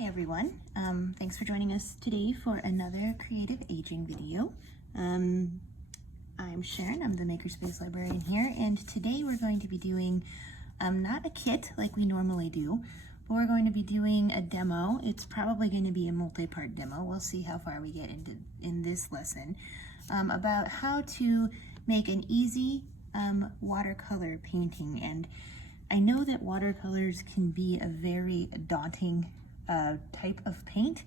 Hi everyone, thanks for joining us today for another creative aging video. I'm Sharon, I'm the Makerspace librarian here, and today we're going to be doing not a kit like we normally do, but we're going to be doing a demo. It's probably going to be a multi-part demo. We'll see how far we get in this lesson about how to make an easy watercolor painting. And I know that watercolors can be a very daunting type of paint.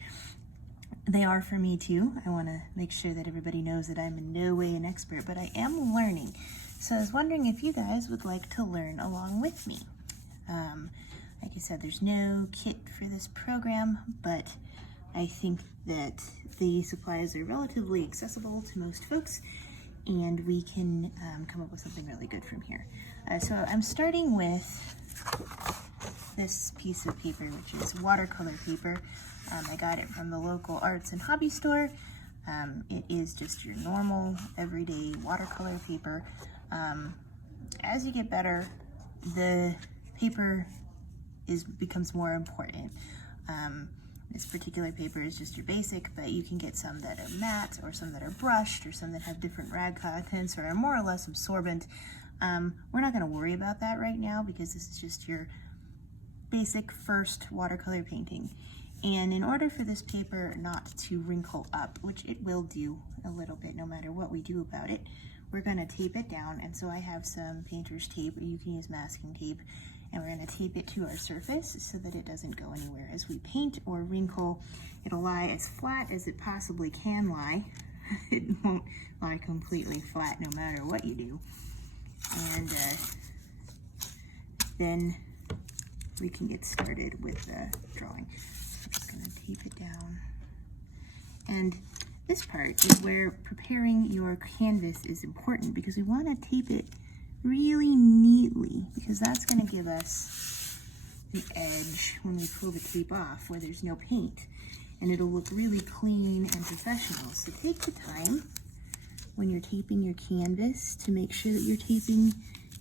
They are for me too. I want to make sure that everybody knows that I'm in no way an expert, but I am learning. So I was wondering if you guys would like to learn along with me. Like I said, there's no kit for this program, but I think that the supplies are relatively accessible to most folks, and we can come up with something really good from here. So I'm starting with this piece of paper, which is watercolor paper. I got it from the local arts and hobby store. It is just your normal everyday watercolor paper. As you get better, the paper becomes more important. This particular paper is just your basic, but you can get some that are matte, or some that are brushed, or some that have different rag contents, or are more or less absorbent. We're not going to worry about that right now because this is just your basic first watercolor painting. And in order for this paper not to wrinkle up, which it will do a little bit no matter what we do about it, we're going to tape it down. And so I have some painter's tape, or you can use masking tape, and we're going to tape it to our surface so that it doesn't go anywhere. As we paint or wrinkle, it'll lie as flat as it possibly can lie. It won't lie completely flat no matter what you do. And then we can get started with the drawing. I'm just going to tape it down. And this part is where preparing your canvas is important, because we want to tape it really neatly, because that's going to give us the edge when we pull the tape off where there's no paint, and it'll look really clean and professional. So take the time when you're taping your canvas to make sure that you're taping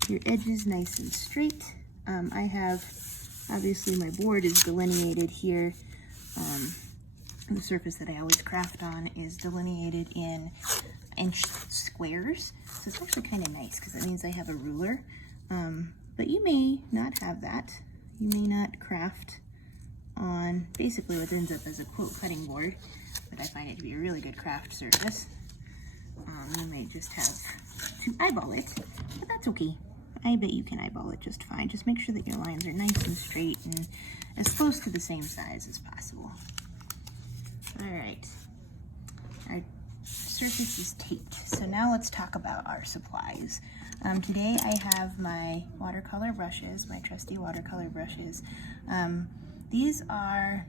your edges nice and straight. I have, obviously my board is delineated here. The surface that I always craft on is delineated in inch squares, so it's actually kind of nice because that means I have a ruler. But you may not have that. You may not craft on basically what ends up as a quote cutting board, but I find it to be a really good craft surface. You may just have to eyeball it, but that's okay. I bet you can eyeball it just fine. Just make sure that your lines are nice and straight and as close to the same size as possible. All right, our surface is taped. So now let's talk about our supplies. Today I have my watercolor brushes, my trusty watercolor brushes. These are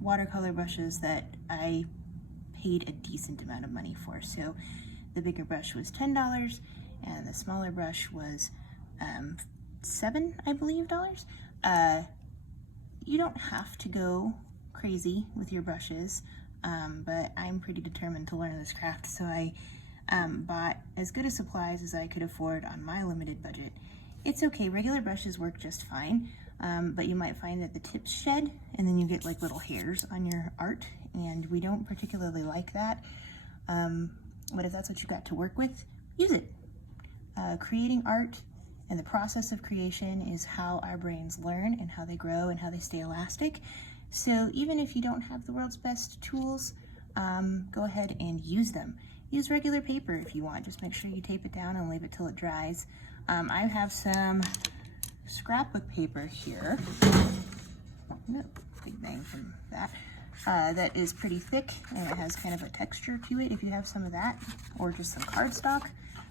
watercolor brushes that I paid a decent amount of money for. So the bigger brush was $10 and the smaller brush was $7, I believe, dollars. You don't have to go crazy with your brushes, but I'm pretty determined to learn this craft, so I bought as good a supplies as I could afford on my limited budget. It's okay, regular brushes work just fine, but you might find that the tips shed and then you get like little hairs on your art, and we don't particularly like that. But if that's what you got to work with, use it. Creating art and the process of creation is how our brains learn and how they grow and how they stay elastic. So even if you don't have the world's best tools, go ahead and use them. Use regular paper if you want. Just make sure you tape it down and leave it till it dries. I have some scrapbook paper here. Big bang from that. That is pretty thick and it has kind of a texture to it. If you have some of that, or just some cardstock,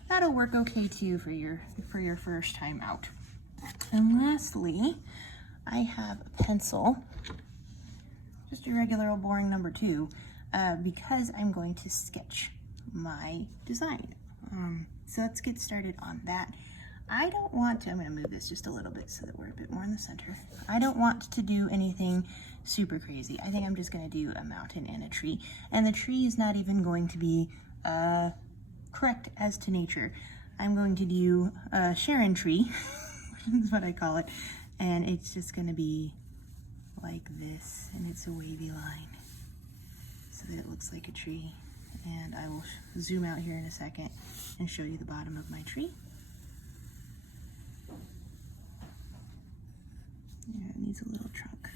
that'll work okay too for your first time out. And lastly, I have a pencil, just a regular old boring number 2, because I'm going to sketch my design. So let's get started on that. I don't want to, I'm going to move this just a little bit so that we're a bit more in the center. I don't want to do anything super crazy. I think I'm just going to do a mountain and a tree. And the tree is not even going to be correct as to nature. I'm going to do a Sharon tree, which is what I call it. And it's just going to be like this, and it's a wavy line so that it looks like a tree. And I will zoom out here in a second and show you the bottom of my tree. Yeah, it needs a little trunk.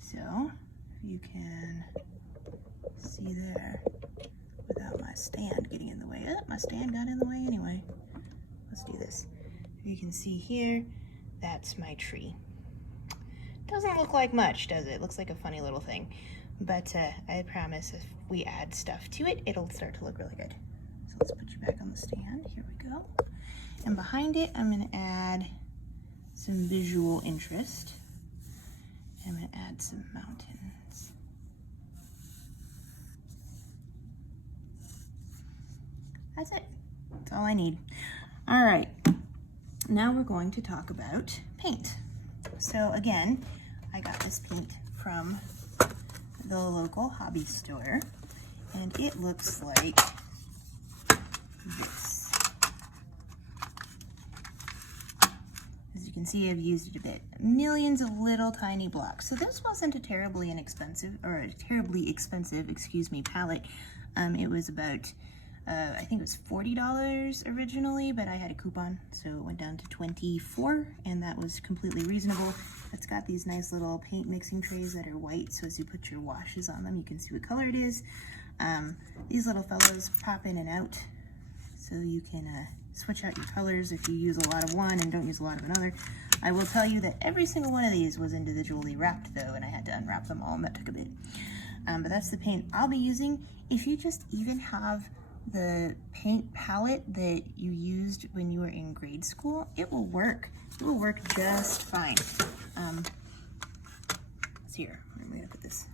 So you can see there without my stand getting in the way. Oh, my stand got in the way anyway. Let's do this. You can see here, that's my tree. Doesn't look like much, does it? Looks like a funny little thing. But I promise if we add stuff to it, it'll start to look really good. So let's put you back on the stand. Here we go. And behind it, I'm going to add some visual interest. I'm going to add some mountains. That's it. That's all I need. All right. Now we're going to talk about paint. So again, I got this paint from the local hobby store, and it looks like this. As you can see, I've used it a bit. Millions of little tiny blocks. So this wasn't a terribly inexpensive, or a terribly expensive, excuse me, palette. It was about, I think it was $40 originally, but I had a coupon, so it went down to $24, and that was completely reasonable. It's got these nice little paint mixing trays that are white, so as you put your washes on them, you can see what color it is. These little fellows pop in and out, so you can switch out your colors if you use a lot of one and don't use a lot of another. I will tell you that every single one of these was individually wrapped though, and I had to unwrap them all, and that took a bit. But that's the paint I'll be using. If you just even have the paint palette that you used when you were in grade school, it will work. It will work just fine. It's here. Where am I gonna put this?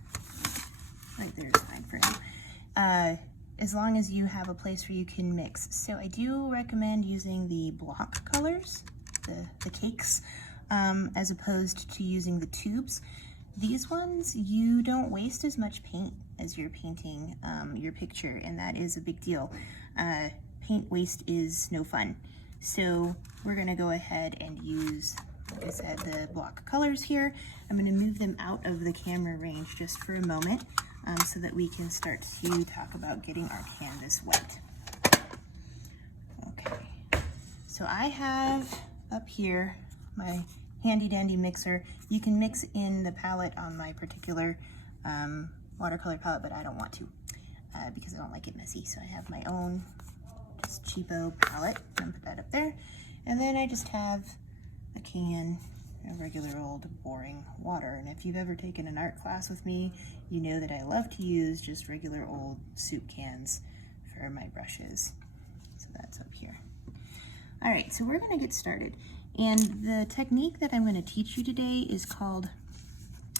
Right there's fine for now. As long as you have a place where you can mix. So I do recommend using the block colors, the cakes, as opposed to using the tubes. These ones, you don't waste as much paint as you're painting your picture, and that is a big deal. Paint waste is no fun. So we're gonna go ahead and use, like I said, the block colors here. I'm gonna move them out of the camera range just for a moment so that we can start to talk about getting our canvas wet. Okay, so I have up here my handy dandy mixer. You can mix in the palette on my particular watercolor palette, but I don't want to because I don't like it messy. So I have my own just cheapo palette. I'm gonna put that up there. And then I just have a can of regular old boring water. And if you've ever taken an art class with me, you know that I love to use just regular old soup cans for my brushes. So that's up here. All right, so we're gonna get started. And the technique that I'm going to teach you today is called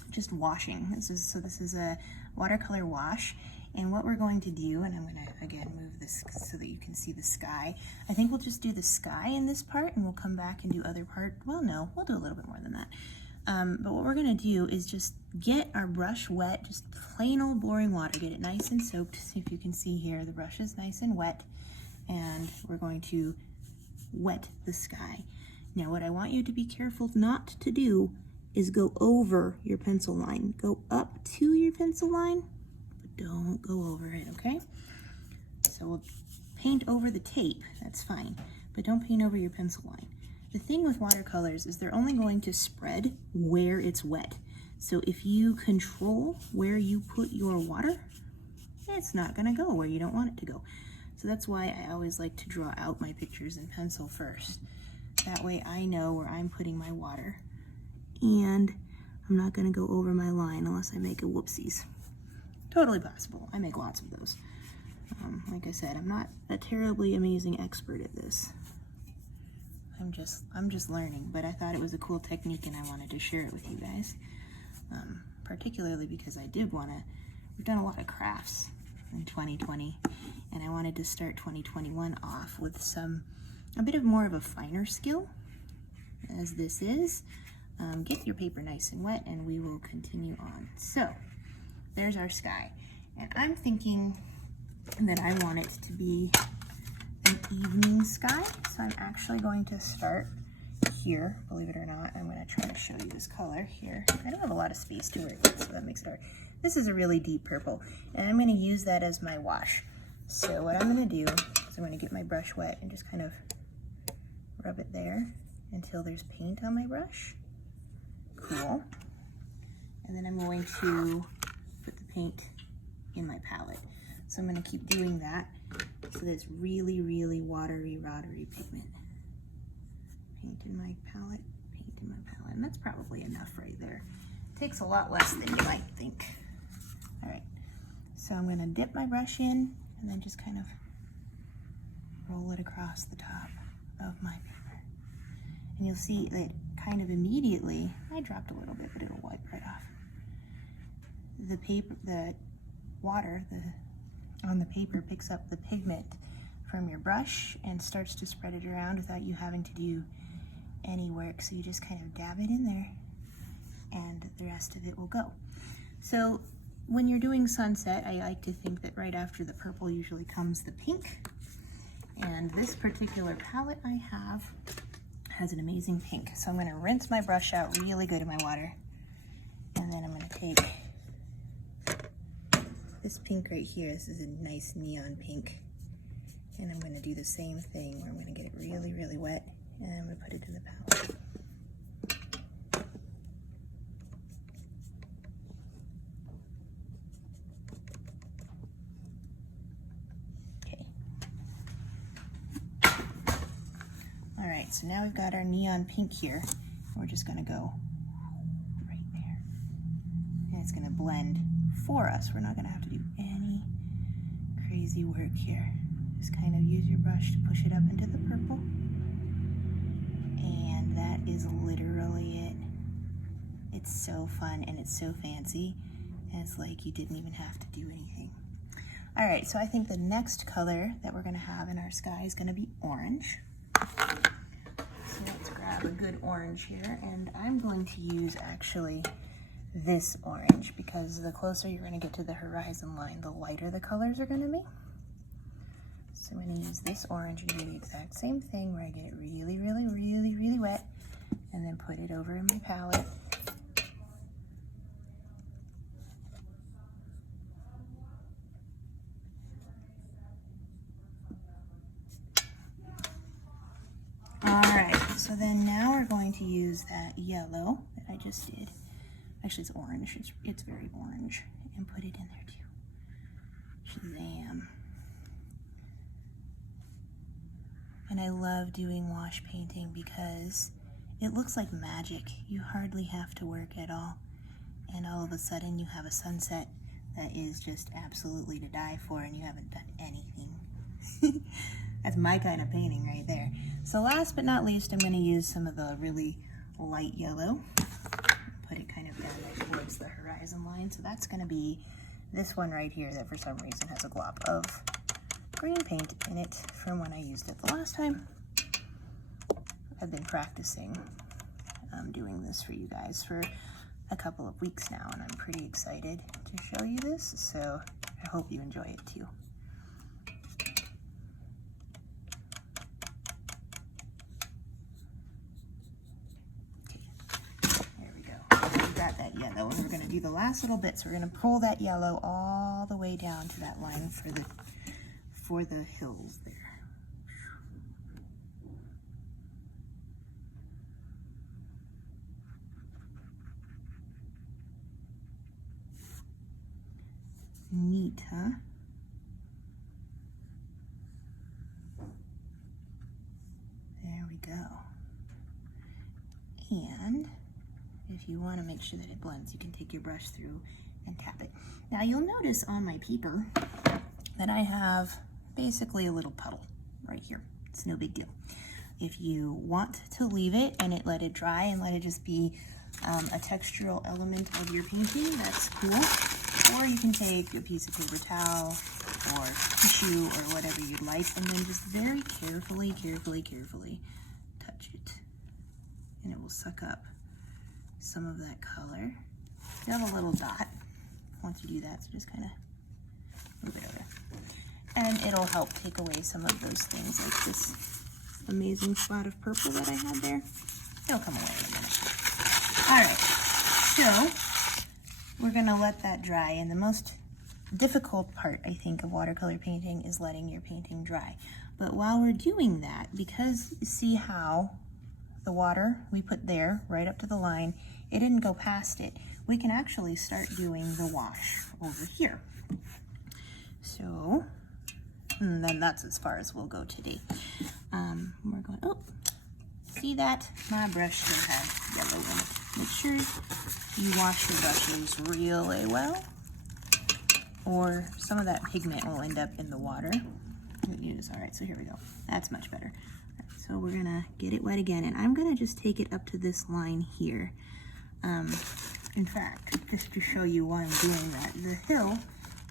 just washing. This is a watercolor wash. And what we're going to do, and I'm going to again move this so that you can see the sky. I think we'll just do the sky in this part, and we'll come back and do other part. Well, no, we'll do a little bit more than that. But what we're going to do is just get our brush wet, just plain old boring water. Get it nice and soaked. See if you can see here, the brush is nice and wet. And we're going to wet the sky. Now what I want you to be careful not to do is go over your pencil line. Go up to your pencil line, but don't go over it, okay? So we'll paint over the tape, that's fine, but don't paint over your pencil line. The thing with watercolors is they're only going to spread where it's wet. So if you control where you put your water, it's not gonna go where you don't want it to go. So that's why I always like to draw out my pictures in pencil first. That way I know where I'm putting my water. And I'm not gonna go over my line unless I make a whoopsies. Totally possible, I make lots of those. Like I said, I'm not a terribly amazing expert at this. I'm just learning, but I thought it was a cool technique and I wanted to share it with you guys. Particularly because we've done a lot of crafts in 2020, and I wanted to start 2021 off with a bit of more of a finer skill, as this is. Get your paper nice and wet and we will continue on. So there's our sky, and I'm thinking that I want it to be an evening sky, so I'm actually going to start here, believe it or not. I'm going to try to show you this color here. I don't have a lot of space to work with, so that makes it hard. This is a really deep purple, and I'm going to use that as my wash. So what I'm going to do is I'm going to get my brush wet and just kind of rub it there until there's paint on my brush. Cool. And then I'm going to put the paint in my palette. So I'm going to keep doing that. So there's really, really watery pigment. Paint in my palette, paint in my palette. And that's probably enough right there. It takes a lot less than you might think. All right, so I'm going to dip my brush in and then just kind of roll it across the top of my paper. And you'll see that kind of immediately, I dropped a little bit, but it'll wipe right off. The paper, the water on the paper picks up the pigment from your brush and starts to spread it around without you having to do any work. So you just kind of dab it in there and the rest of it will go. So when you're doing sunset, I like to think that right after the purple usually comes the pink. And this particular palette I have has an amazing pink. So I'm going to rinse my brush out really good in my water. And then I'm going to take this pink right here. This is a nice neon pink. And I'm going to do the same thing where I'm going to get it really, really wet. And I'm going to put it in the palette. All right, so now we've got our neon pink here. We're just gonna go right there. And it's gonna blend for us. We're not gonna have to do any crazy work here. Just kind of use your brush to push it up into the purple. And that is literally it. It's so fun and it's so fancy. And it's like you didn't even have to do anything. All right, so I think the next color that we're gonna have in our sky is gonna be orange. So let's grab a good orange here, and I'm going to use actually this orange because the closer you're going to get to the horizon line, the lighter the colors are going to be. So I'm going to use this orange and do the exact same thing where I get it really, really, really, really wet and then put it over in my palette. Alright, so then now we're going to use that yellow that I just did. Actually, it's orange. It's very orange. And put it in there too. Shazam. And I love doing wash painting because it looks like magic. You hardly have to work at all. And all of a sudden you have a sunset that is just absolutely to die for and you haven't done anything. That's my kind of painting right there. So last but not least, I'm going to use some of the really light yellow. Put it kind of down there towards the horizon line. So that's going to be this one right here that for some reason has a glop of green paint in it from when I used it the last time. I've been practicing doing this for you guys for a couple of weeks now, and I'm pretty excited to show you this. So I hope you enjoy it too. That yellow, and we're going to do the last little bit. So we're going to pull that yellow all the way down to that line for the hills there. Neat, huh? There we go. And if you want to make sure that it blends, you can take your brush through and tap it. Now you'll notice on my paper that I have basically a little puddle right here. It's no big deal. If you want to leave it and let it dry and let it just be a textural element of your painting, that's cool. Or you can take a piece of paper towel or tissue or whatever you'd like and then just very carefully touch it. And it will suck up some of that color. You have a little dot once you do that, so just kind of move it over. And it'll help take away some of those things like this amazing spot of purple that I had there. It'll come away in a minute. All right, so we're gonna let that dry, and the most difficult part, I think, of watercolor painting is letting your painting dry. But while we're doing that, because you see how the water we put there right up to the line, it didn't go past it, we can actually start doing the wash over here. So, and then that's as far as we'll go today. We're going, oh, see that? My brush still has yellow in it. Make sure you wash your brushes really well, or some of that pigment will end up in the water. All right, so here we go. That's much better. Right, so we're gonna get it wet again, and I'm gonna just take it up to this line here. In fact, just to show you why I'm doing that, the hill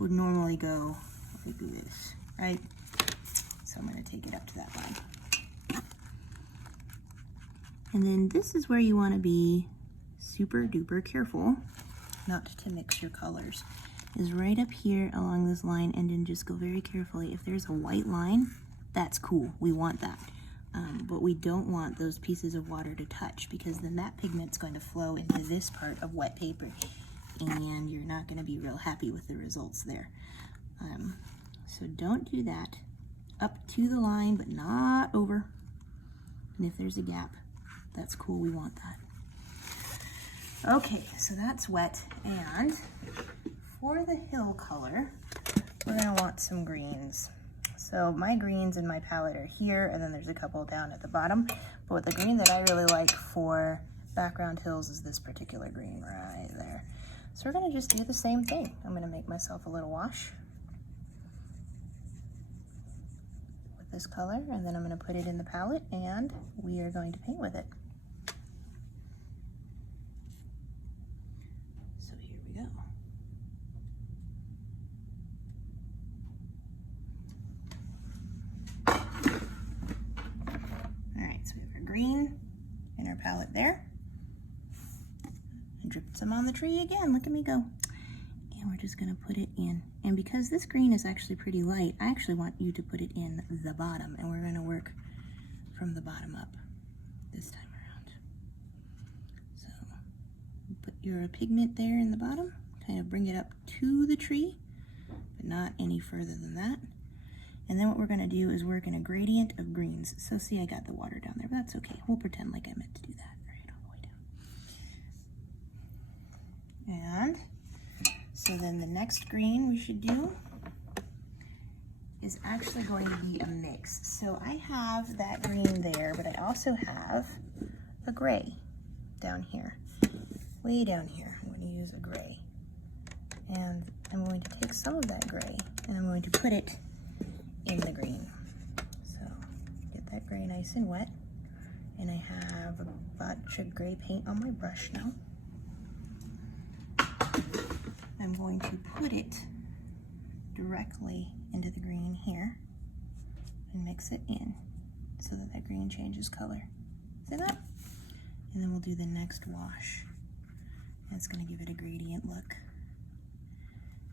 would normally go like this, right? So I'm gonna take it up to that line. And then this is where you wanna be super duper careful not to mix your colors, is right up here along this line, and then just go very carefully. If there's a white line, that's cool, we want that. But we don't want those pieces of water to touch, because then that pigment's going to flow into this part of wet paper, and you're not going to be real happy with the results there. So don't do that. Up to the line, but not over. And if there's a gap, that's cool, we want that. Okay, so that's wet, and for the hill color, we're going to want some greens. So my greens in my palette are here, and then there's a couple down at the bottom. But the green that I really like for background hills is this particular green right there. So we're gonna just do the same thing. I'm gonna make myself a little wash with this color, and then I'm gonna put it in the palette, and we are going to paint with it. So here we go. Green in our palette there, and dripped some on the tree again. Look at me go. And we're just gonna put it in. And because this green is actually pretty light, I actually want you to put it in the bottom, and we're gonna work from the bottom up this time around. So put your pigment there in the bottom, kind of bring it up to the tree, but not any further than that. And then what we're gonna do is work in a gradient of greens. So see, I got the water down there, but that's okay. We'll pretend like I meant to do that right all the way down. And so then the next green we should do is actually going to be a mix. So I have that green there, but I also have a gray down here, way down here. I'm going to use a gray. And I'm going to take some of that gray, and I'm going to put it in the green. So get that gray nice and wet, and I have a bunch of gray paint on my brush now. I'm going to put it directly into the green here and mix it in so that that green changes color. See that? And then we'll do the next wash. And it's going to give it a gradient look.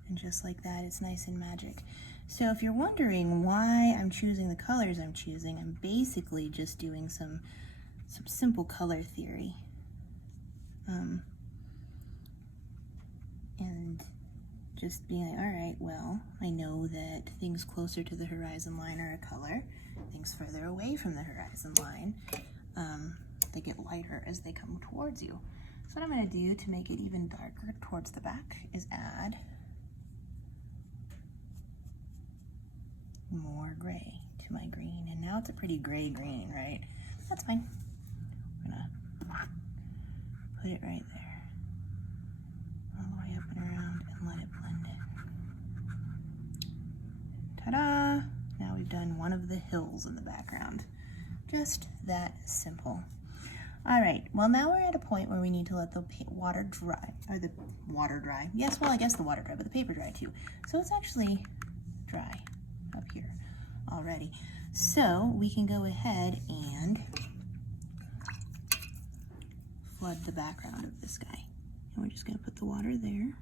And just like that, it's nice and magic. So if you're wondering why I'm choosing the colors I'm choosing, I'm basically just doing some simple color theory. And just being like, all right, well, I know that things closer to the horizon line are a color, things further away from the horizon line, they get lighter as they come towards you. So what I'm gonna do to make it even darker towards the back is add more gray to my green, and now it's a pretty gray green, right? That's fine. I'm gonna put it right there, all the way up and around, and let it blend in. Ta-da! Now we've done one of the hills in the background. Just that simple. All right, well now we're at a point where we need to let the water dry, or the water dry. Yes, well I guess the water dry, but the paper dry too. So it's actually dry up here already. So we can go ahead and flood the background of this guy. And we're just gonna put the water there.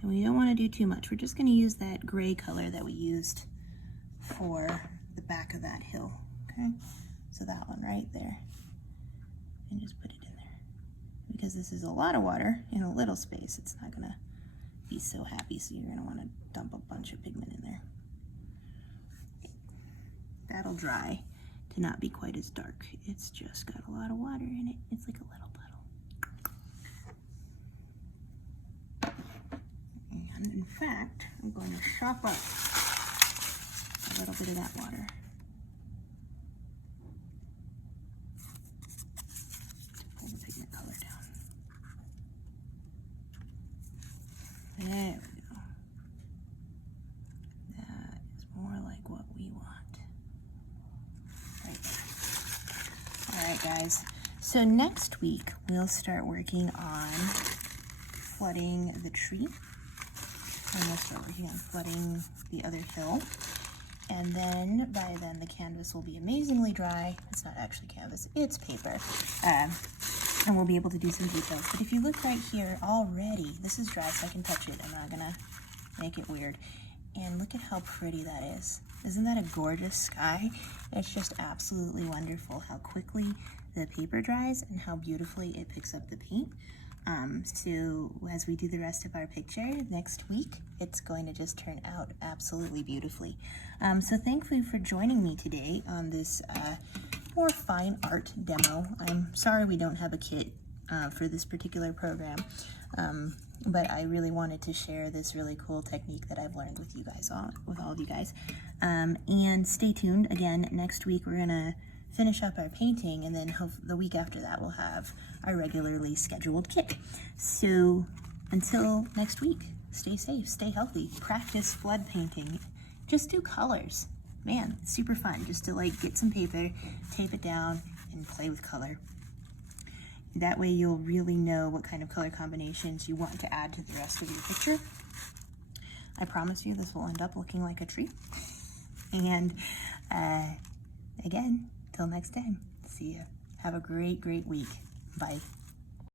And we don't wanna do too much. We're just gonna use that gray color that we used for the back of that hill, Okay, so that one right there, and just put it in there. Because this is a lot of water in a little space, it's not gonna be so happy, so you're gonna wanna dump a bunch of pigment in there. That'll dry to not be quite as dark. It's just got a lot of water in it. It's like a little puddle. And in fact, I'm going to chop up a little bit of that water to pull the pigment color down. There we go. That is more like what we want. Right there. All right, guys. So next week, we'll start working on flooding the tree. And we'll start working on flooding the other hill. And then, by then, the canvas will be amazingly dry. It's not actually canvas, it's paper. And we'll be able to do some details. But if you look right here, already, this is dry, so I can touch it. I'm not gonna make it weird. And look at how pretty that is. Isn't that a gorgeous sky? It's just absolutely wonderful how quickly the paper dries and how beautifully it picks up the paint. So as we do the rest of our picture next week, it's going to just turn out absolutely beautifully. So thank you for joining me today on this more fine art demo. I'm sorry we don't have a kit for this particular program, but I really wanted to share this really cool technique that I've learned with you guys, with all of you guys. And stay tuned. Again, next week we're gonna finish up our painting, and then the week after that we'll have our regularly scheduled kit. So until next week, stay safe, stay healthy, practice flood painting, just do colors. Man, it's super fun just to like get some paper, tape it down, and play with color. That way you'll really know what kind of color combinations you want to add to the rest of your picture. I promise you this will end up looking like a tree. And again, till next time, see ya. Have a great, great week. Bye.